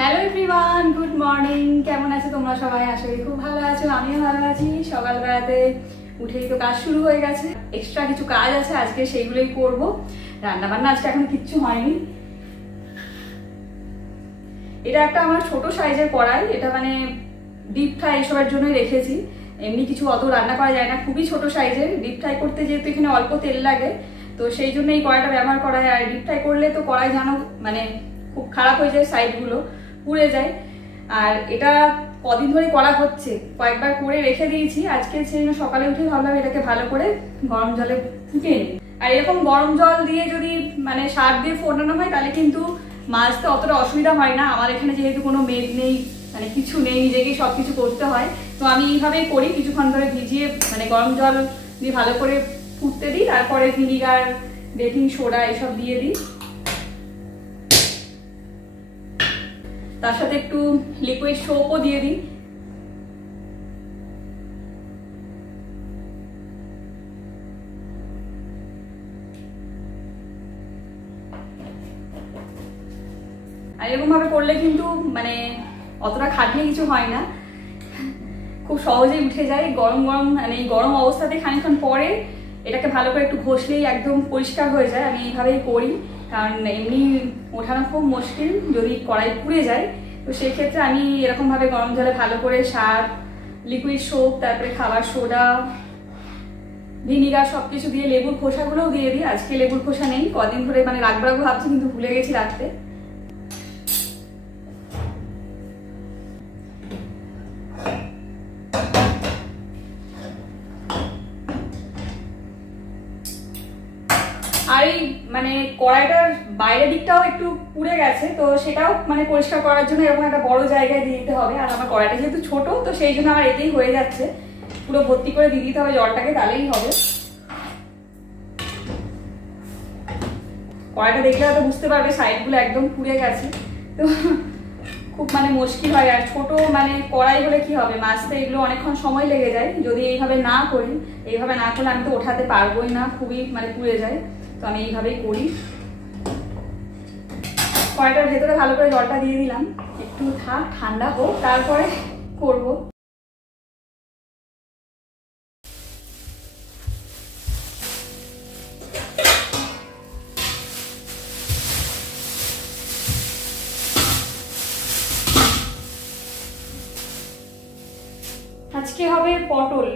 Hello everyone, good morning. কেমন আছো তোমরা সবাই? আশা করি খুব ভালো আছো, আমিও ভালো আছি। সকালবেলাতে উঠেই তো কাজ শুরু হয়ে গেছে। এক্সট্রা কিছু কাজ আছে আজকে, সেইগুলোই করবো। রান্না বান্না আজকে এখন কিচ্ছু হয়নি। এটা একটা আমার ছোট সাইজের কড়াই, এটা মানে ডিপ ফ্রাই এসবের জন্যই রেখেছি। এমনি কিছু অত রান্না করা যায় না, খুবই ছোট সাইজের। ডিপ ফ্রাই করতে যেহেতু এখানে অল্প তেল লাগে, তো সেই জন্য এই কড়াইটা ব্যবহার করা হয়। আর ডিপ ফ্রাই করলে তো কড়াই জানো মানে খুব খারাপ হয়ে যায়, সাইডগুলো পুড়ে যায়। আর এটা কদিন ধরে করা হচ্ছে, কয়েকবার করে রেখে দিয়েছি। আজকে সেই জন্য সকালে উঠে ভাবলাম এটাকে ভালো করে গরম জলে ফুটিয়ে নিই। আর এরকম গরম জল দিয়ে যদি মানে সার দিয়ে ফোটানো হয় তাহলে কিন্তু মাছতে অতটা অসুবিধা হয় না। আমার এখানে যেহেতু কোনো মেড নেই, মানে কিছু নেই, নিজেকেই সবকিছু করতে হয়, তো আমি এইভাবেই করি। কিছুক্ষণ ধরে ভিজিয়ে মানে গরম জল দিয়ে ভালো করে ফুটতে দিই, তারপরে ভিনিগার, বেকিং সোডা এসব দিয়ে দিই। তার সাথে একটু লিকুইড সোপও দিয়ে দিই। আর এরকম ভাবে করলে কিন্তু মানে অতটা খাটলে কিছু হয় না, খুব সহজেই উঠে যায়। গরম গরম মানে এই গরম অবস্থাতে খানিকক্ষণ পরে এটাকে ভালো করে একটু ঘষলেই একদম পরিষ্কার হয়ে যায়। আমি এইভাবেই করি, কারণ এমনি ওঠানো খুব মুশকিল যদি কড়াই পুড়ে যায়। তো সেই ক্ষেত্রে আমি এরকমভাবে গরম জলে ভালো করে সার, লিকুইড সোপ, তারপরে খাবার সোডা, ভিনিগার সবকিছু দিয়ে লেবুর খোসাগুলোও দিয়ে দিই। আজকে লেবুর খোসা নেই, কদিন ধরে মানে রাখবো রাখবো ভাবছি, কিন্তু ভুলে গেছি রাখতে। আর এই মানে কড়াইটার বাইরের দিকটাও একটু পুড়ে গেছে, তো সেটাও মানে পরিষ্কার করার জন্য এরকম একটা বড় জায়গায় দিয়ে দিতে হবে। আর আমার কড়াইটা যেহেতু ছোট, তো সেই জন্য আমার এতেই হয়ে যাচ্ছে। পুরো ভর্তি করে দিয়ে দিতে হবে জলটাকে, তাহলেই হবে। কড়াইটা দেখলে হয়তো বুঝতে পারবে সাইডগুলো একদম পুড়ে গেছে, তো খুব মানে মুশকিল হয়। আর ছোট মানে কড়াই হলে কি হবে, মাছতে এগুলো অনেকক্ষণ সময় লেগে যায় যদি এইভাবে না করি। এইভাবে না করলে আমি তো ওঠাতে পারবোই না, খুবই মানে পুড়ে যায়। তো আমি এইভাবেই করি। কড়াইটার ভেতরে ভালো করে জলটা দিয়ে দিলাম, একটু থাক ঠান্ডা হোক, তারপরে করব। আজকে হবে পটল।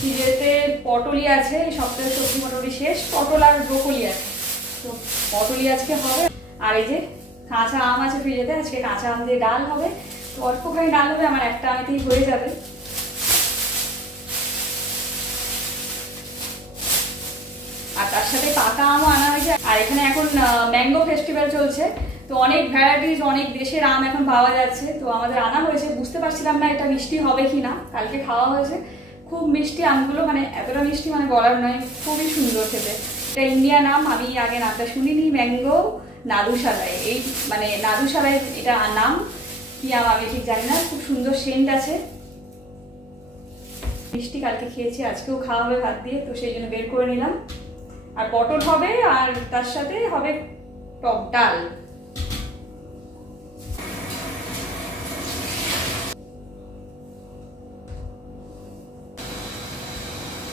ফ্রিজেতে পটলই আছে, এই সপ্তাহে সবজি মোটামুটি শেষ। পটল আর ব্রোকলি আছে, তো পটলই আজকে হবে। আর এই যে কাঁচা আম আছে ফ্রিজেতে, আজকে কাঁচা আম দিয়ে ডাল হবে। তো অল্পখানি ডাল হবে, আমার একটা আমেতেই হয়ে যাবে। আর তার সাথে পাকা আমও আনা হয়েছে। আর এখানে এখন ম্যাঙ্গো ফেস্টিভ্যাল চলছে, তো অনেক ভ্যারাইটিস, অনেক দেশের আম এখন পাওয়া যাচ্ছে। তো আমাদের আনা হয়েছে, বুঝতে পারছিলাম না এটা মিষ্টি হবে কিনা। কালকে খাওয়া হয়েছে, খুব মিষ্টি আমগুলো, মানে এতটা মিষ্টি মানে বলার নয়, খুবই সুন্দর খেতে। এটা ইন্ডিয়ান আম, আমি আগে নামটা শুনিনি। ম্যাঙ্গো নাদুসারাই, এই মানে নাদুসারাই এটা নাম। কি আম আমি ঠিক জানি না, খুব সুন্দর সেন্ট আছে, মিষ্টি। কালকে খেয়েছি, আজকেও খাওয়া হবে ভাত দিয়ে, তো সেই জন্য বের করে নিলাম। আর পটল হবে, আর তার সাথে হবে টক ডাল।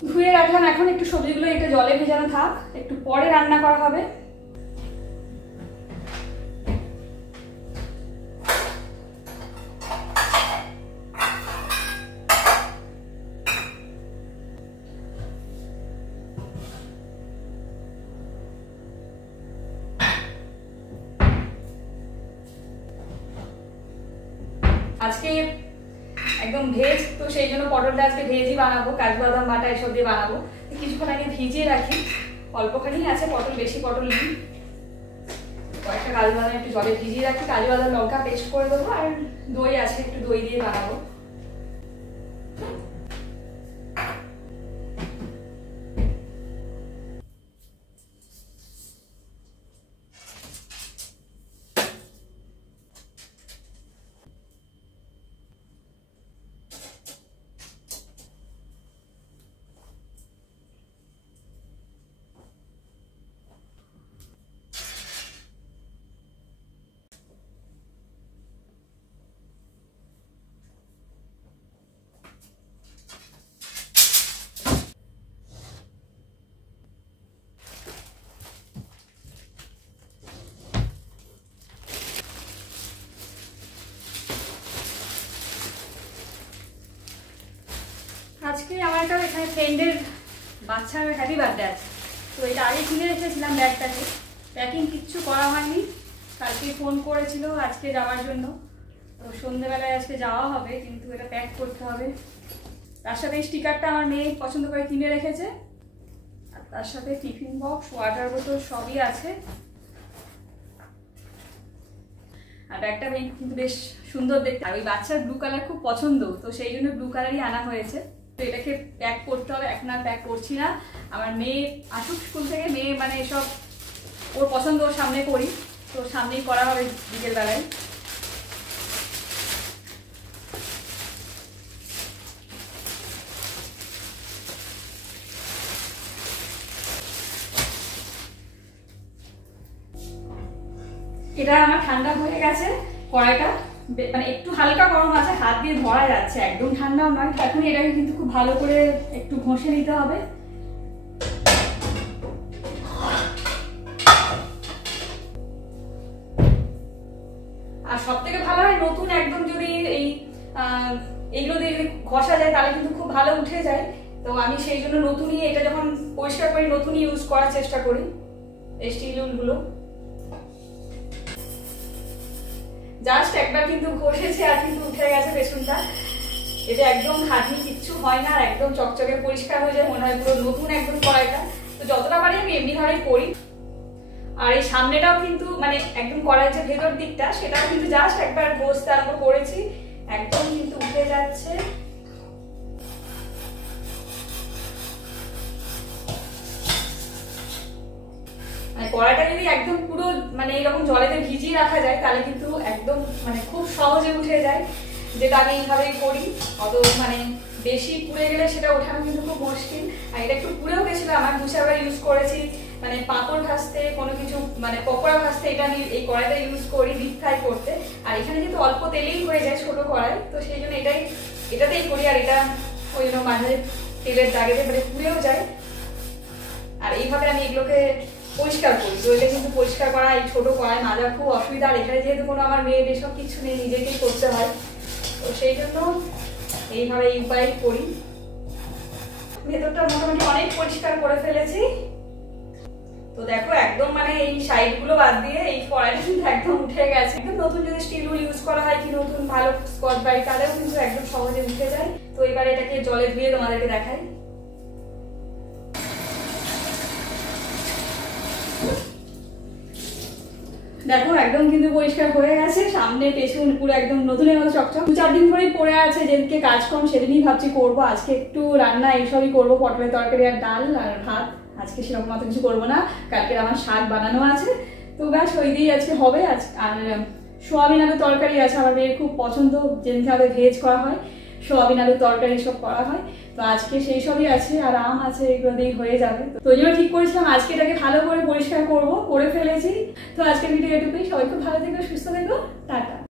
ধুয়ে রাখলাম, এখন একটু সবজিগুলো একটু জলে ভেজানো থাক, একটু পরে রান্না করা হবে। আজকে একদম ভেজ, তো সেই জন্য পটলটা আজকে ভেজই বানাবো, কাজু বাদাম বাটা এসব দিয়ে বানাবো। কিছুক্ষণ আগে ভিজিয়ে রাখি, অল্পখানি আছে পটল, বেশি পটল নেই। কয়েকটা কাজু বাদাম একটু জলে ভিজিয়ে রাখি, কাজু বাদাম লঙ্কা পেস্ট করে দেবো। আর দই আছে, একটু দই দিয়ে বানাবো। আজকে আমার একটা এখানে ফ্রেন্ডের বাচ্চার হ্যাপি বার্থডে আছে, তো এটা আগে কিনে রেখেছিলাম ব্যাগটাকে, প্যাকিং কিচ্ছু করা হয়নি। কালকে ফোন করেছিল আজকে যাওয়ার জন্য, তো সন্ধ্যেবেলায় আজকে যাওয়া হবে, কিন্তু এটা প্যাক করতে হবে। তার সাথে এই স্টিকারটা আমার মেয়ে পছন্দ করে কিনে রেখেছে, আর তার সাথে টিফিন বক্স, ওয়াটার বোতল সবই আছে। আর ব্যাগটা কিন্তু বেশ সুন্দর দেখতে, আর ওই বাচ্চার ব্লু কালার খুব পছন্দ, তো সেই জন্য ব্লু কালারই আনা হয়েছে। তো এটাকে প্যাক করতে হবে, এখন আর প্যাক করছি না। আমার মেয়ে আসুক স্কুল থেকে, মেয়ে মানে এসব ওর পছন্দ ওর সামনে করি, তো সামনেই করা হবে বিকেলবেলায়। এটা আমার ঠান্ডা হয়ে গেছে কড়াইটা, মানে একটু হালকা গরম আছে, হাত দিয়ে ধরা যাচ্ছে, একদম ঠান্ডাও নয়। এখন এটাকে কিন্তু খুব ভালো করে একটু ঘষে নিতে হবে। আর সব থেকে ভালো হয় নতুন একদম যদি এইগুলো দিয়ে ঘষা যায় তাহলে কিন্তু খুব ভালো উঠে যায়। তো আমি সেই জন্য নতুনই, এটা যখন পরিষ্কার করি নতুনই ইউজ করার চেষ্টা করি এই স্টিল উলগুলো। জাস্ট একবার কিন্তু ঘষেছে আর কিন্তু উঠে গেছে পেছনটা। এটা একদম খাটনি কিচ্ছু হয় না, একদম চকচকে পরিষ্কার হয়ে যায়, মনে হয় পুরো নতুন একদম কড়াইটা। তো যতটা পারি আমি এমনি ভাবেই করি। আর এই সামনেটাও কিন্তু মানে একদম কড়াইয়ের যে ভেতর দিকটা সেটাও কিন্তু জাস্ট একবার ঘষতে আরম্ভ করেছি, একদম কিন্তু উঠে যাচ্ছে। কড়াইটা যদি একদম পুরো মানে এরকম জলেতে ভিজিয়ে রাখা যায় তাহলে কিন্তু একদম মানে খুব সহজে উঠে যায়, যেটা আমি এইভাবেই করি। অত মানে বেশি পুড়ে গেলে সেটা ওঠানো কিন্তু খুব মুশকিল। আর এটা একটু পুড়েও গেছিল, আমার 2-4 ইউজ করেছি, মানে পাঁপড় ভাজতে, কোনো কিছু মানে পকোড়া ভাজতে এটা আমি এই কড়াইটা ইউজ করি ডিপ ফ্রাই করতে। আর এখানে কিন্তু অল্প তেলেই হয়ে যায় ছোট কড়াই, তো সেই জন্য এটাতেই করি। আর এটা ওই জন্য মাঝে তেলের দাগেতে মানে পুড়েও যায়। আর এইভাবে আমি এগুলোকে পরিষ্কার করি। তো এটা কিন্তু পরিষ্কার করা এই ছোট কড়াই মাজা খুব অসুবিধা। আর এখানে যেহেতু কোনো আমার মেয়ের এসব কিছু নেই, নিজেকেই করতে হয়, তো সেই জন্য এইভাবে এই উপায় করি। ভেতরটা মোটামুটি অনেক পরিষ্কার করে ফেলেছি। তো দেখো একদম মানে এই সাইড গুলো বাদ দিয়ে এই কড়াইটা কিন্তু একদম উঠে গেছে। একদম নতুন যদি স্টিল উল ইউজ করা হয় কি নতুন ভালো স্কচ ব্রাইট, তাহলেও কিন্তু একদম সহজে উঠে যায়। তো এবার এটাকে জলে ধুয়ে তোমাদেরকে দেখাই। দেখো একদম কিন্তু পরিষ্কার হয়ে গেছে, সামনে পেছন পুরো একদম নতুনের মতো চকচক। 2-4 দিন ধরেই পড়ে আছে, যেদিনকে কাজ কম সেদিনই ভাবছি করবো। আজকে একটু রান্না এইসবই করবো, পটলের তরকারি আর ডাল আর ভাত। আজকে সেরকম মতো কিছু করবো না, কালকে আমার শাক বানানো আছে, তো ব্যাস ওই দিয়েই আজকে হবে। আর সোয়াবিন আলুর তরকারি আছে, আমার মেয়ের খুব পছন্দ, যেদিনকে আমাদের ভেজ করা হয় সোয়াবিন আলুর তরকারি সব করা হয়, তো আজকে সেই সবই আছে। আর আম আছে, এগুলো দিয়েই হয়ে যাবে। তো ওই জন্য ঠিক করেছিলাম আজকে এটাকে ভালো করে পরিষ্কার করবো, করে ফেলেছি। তো আজকের ভিডিও এটুকুই, সবাই খুব ভালো থেকো, সুস্থ থেকো, টাটা।